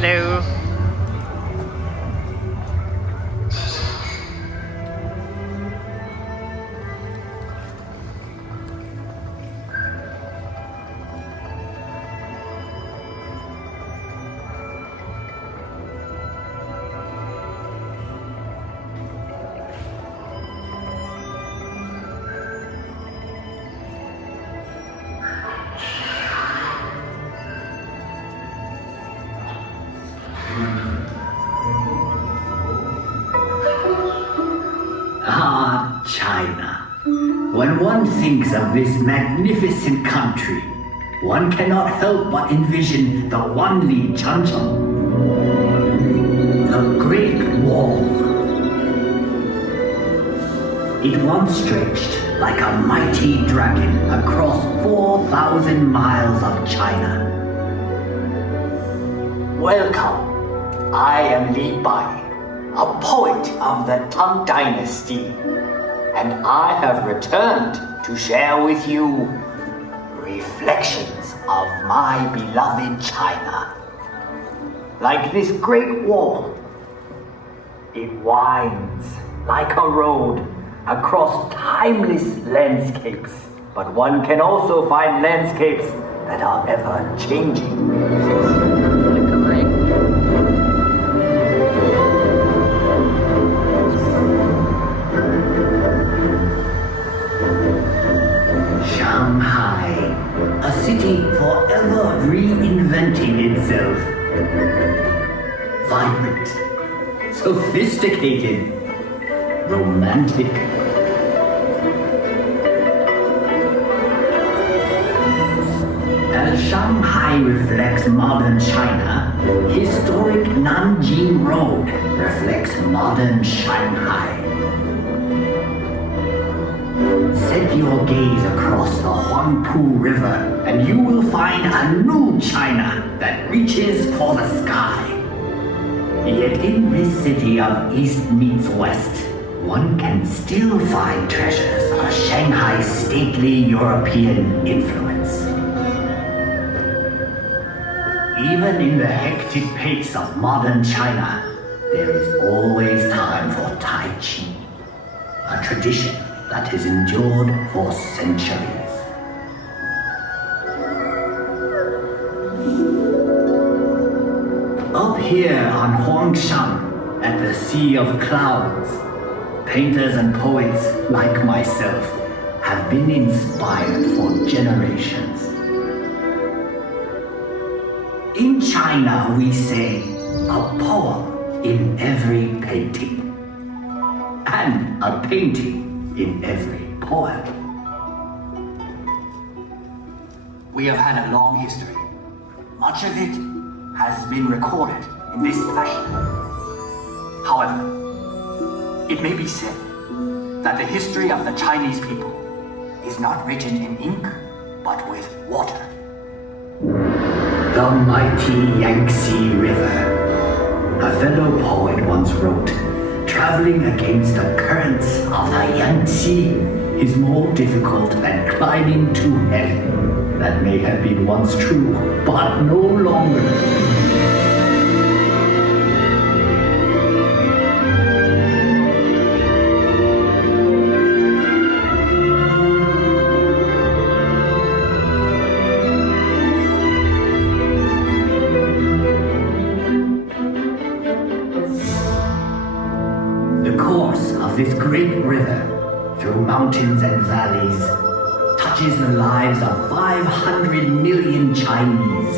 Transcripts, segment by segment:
Hello. Ah, China. When one thinks of this magnificent country, one cannot help but envision the Wanli Changcheng, the Great Wall. It once stretched like a mighty dragon across 4,000 miles of China. Welcome. I am Li Bai, a poet of the Tang Dynasty, and I have returned to share with you reflections of my beloved China. Like this great wall, it winds like a road across timeless landscapes, but one can also find landscapes that are ever changing. Shanghai, a city forever reinventing itself. Vibrant, sophisticated, romantic. As Shanghai reflects modern China, historic Nanjing Road reflects modern Shanghai. Set your gaze across the Huangpu River and you will find a new China that reaches for the sky. Yet in this city of East meets West, one can still find treasures of Shanghai's stately European influence. Even in the hectic pace of modern China, there is always time for Tai Chi, a tradition that has endured for centuries. Up here on Huangshan, at the Sea of Clouds, painters and poets like myself have been inspired for generations. In China, we say, a poem in every painting, and a painting in every poem. We have had a long history. Much of it has been recorded in this fashion. However, it may be said that the history of the Chinese people is not written in ink, but with water. The mighty Yangtze River. A fellow poet once wrote, traveling against the currents of the Yangtze is more difficult than climbing to heaven. That may have been once true, but no longer. The course of this great river, through mountains and valleys, touches the lives of 500 million Chinese.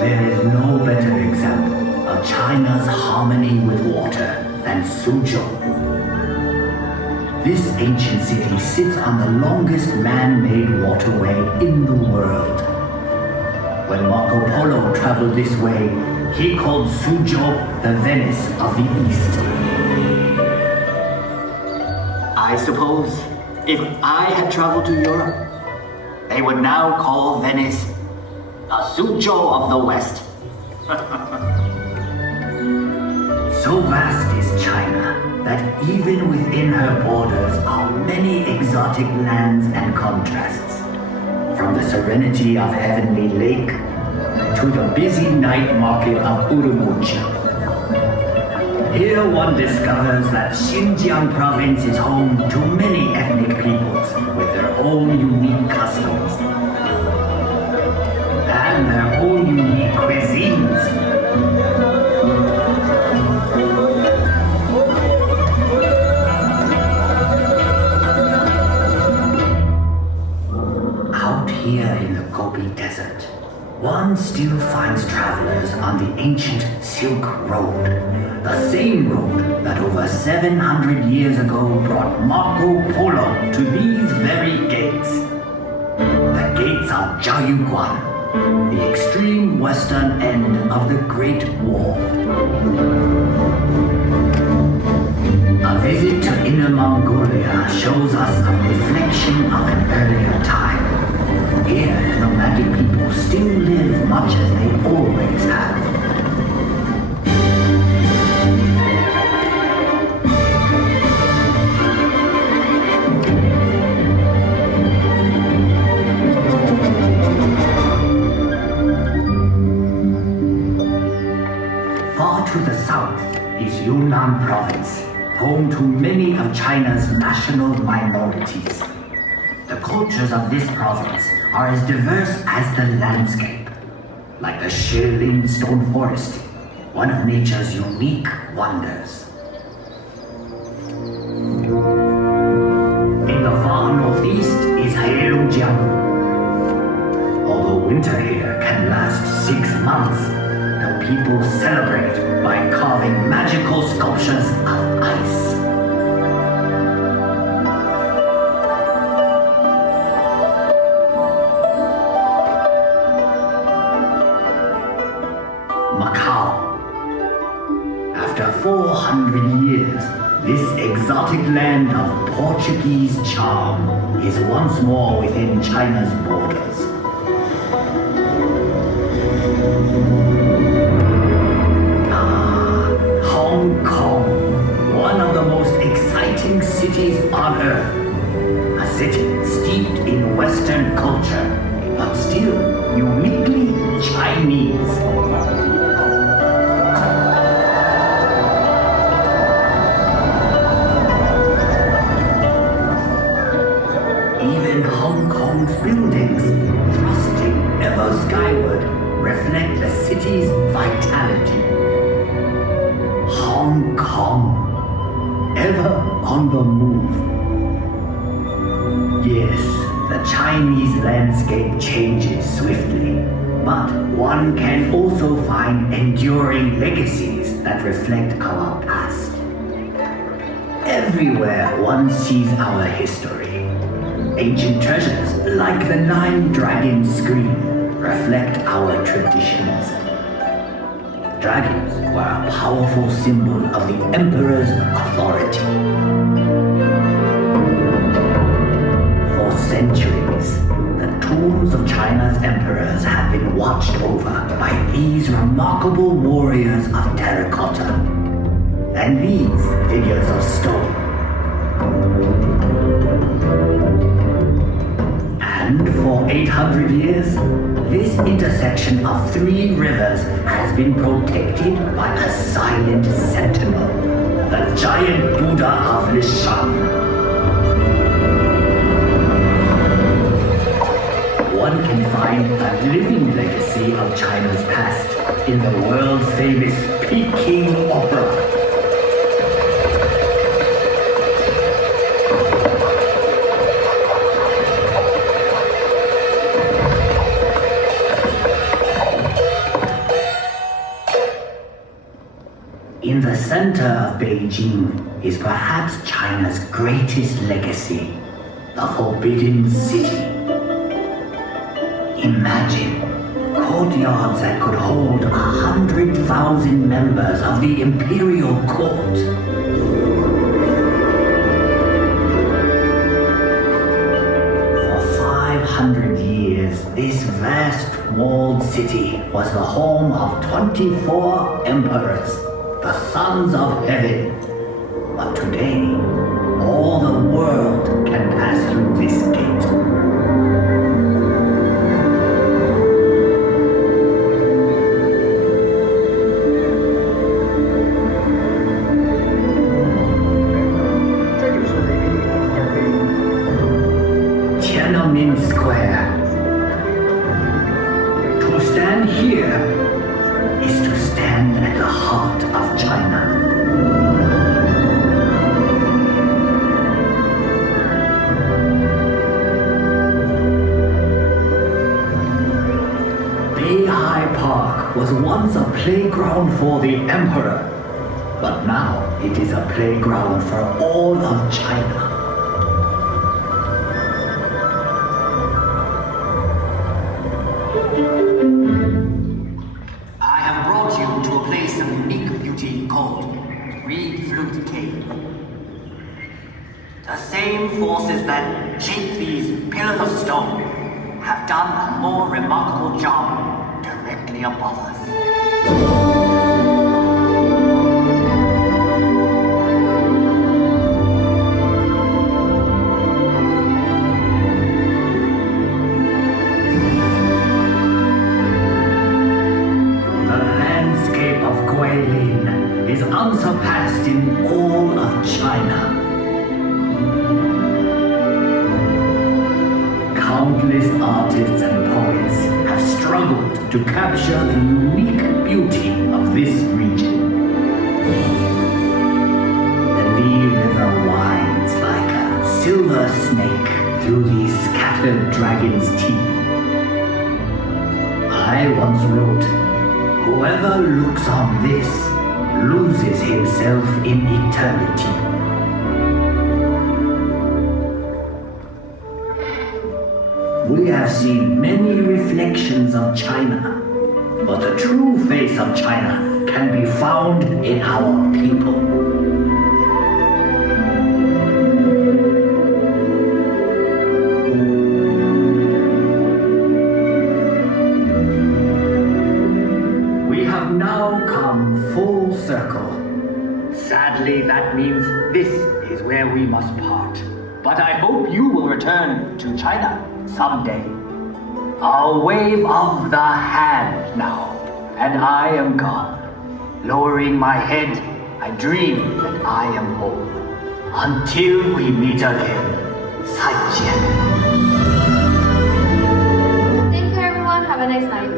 There is no better example of China's harmony with water than Suzhou. This ancient city sits on the longest man-made waterway in the world. When Marco Polo traveled this way, he called Suzhou the Venice of the East. I suppose if I had traveled to Europe, they would now call Venice the Suzhou of the West. So vast is China that even within her borders are many exotic lands and contrasts. From the serenity of Heavenly Lake to the busy night market of Urumqi. Here one discovers that Xinjiang province is home to many ethnic peoples with their own unique customs and their own unique cuisines. Out here in the Gobi Desert, one still finds travelers on the ancient Silk Road, the same road that over 700 years ago brought Marco Polo to these very gates. The gates of Jiayuguan, the extreme western end of the Great Wall. A visit to Inner Mongolia shows us a reflection of an earlier time. Here, the nomadic people still live much as they always have. Far to the south is Yunnan province, home to many of China's national minorities. The cultures of this province are as diverse as the landscape, like the Shilin stone forest, one of nature's unique wonders. In the far northeast is Heilongjiang. Although winter here can last 6 months, the people celebrate by carving magical sculptures of ice. Macau. After 400 years, this exotic land of Portuguese charm is once more within China's borders. Hong Kong, one of the most exciting cities on earth. A city steeped in Western culture, but still uniquely Chinese. Even Hong Kong's buildings, thrusting ever skyward, reflect the city's vitality. Hong Kong, ever on the move. Yes, the Chinese landscape changes swiftly, but one can also find enduring legacies that reflect our past. Everywhere one sees our history. Ancient treasures like the 9-dragon screen reflect our traditions. Dragons were a powerful symbol of the emperor's authority. For centuries, the tombs of China's emperors have been watched over by these remarkable warriors of terracotta and these figures of stone. And for 800 years, this intersection of 3 rivers has been protected by a silent sentinel, the giant Buddha of Lishan. One can find a living legacy of China's past in the world-famous Peking Opera. In the center of Beijing is perhaps China's greatest legacy, the Forbidden City. Imagine courtyards that could hold 100,000 members of the imperial court. For 500 years, this vast walled city was the home of 24 emperors, the sons of heaven. But But today, all the world can pass through this gate. Tiananmen Square. To stand here is to stand at the heart of China. Beihai Park was once a playground for the emperor, but now it is a playground for all of China. I have brought you to a place of unique beauty called breathtaking. The same forces that shape these pillars of stone have done a more remarkable job directly above us. Is unsurpassed in all of China. Countless artists and poets have struggled to capture the unique beauty of this region. The Li River winds like a silver snake through these scattered dragons' teeth. I once wrote, "Whoever looks on this loses himself in eternity." We have seen many reflections of China, but the true face of China can be found in our people. We have now come full circle. Sadly, that means this is where we must part. But I hope you will return to China someday. I'll wave of the hand now, and I am gone. Lowering my head, I dream that I am home. Until we meet again, 再见. Thank you everyone, have a nice night.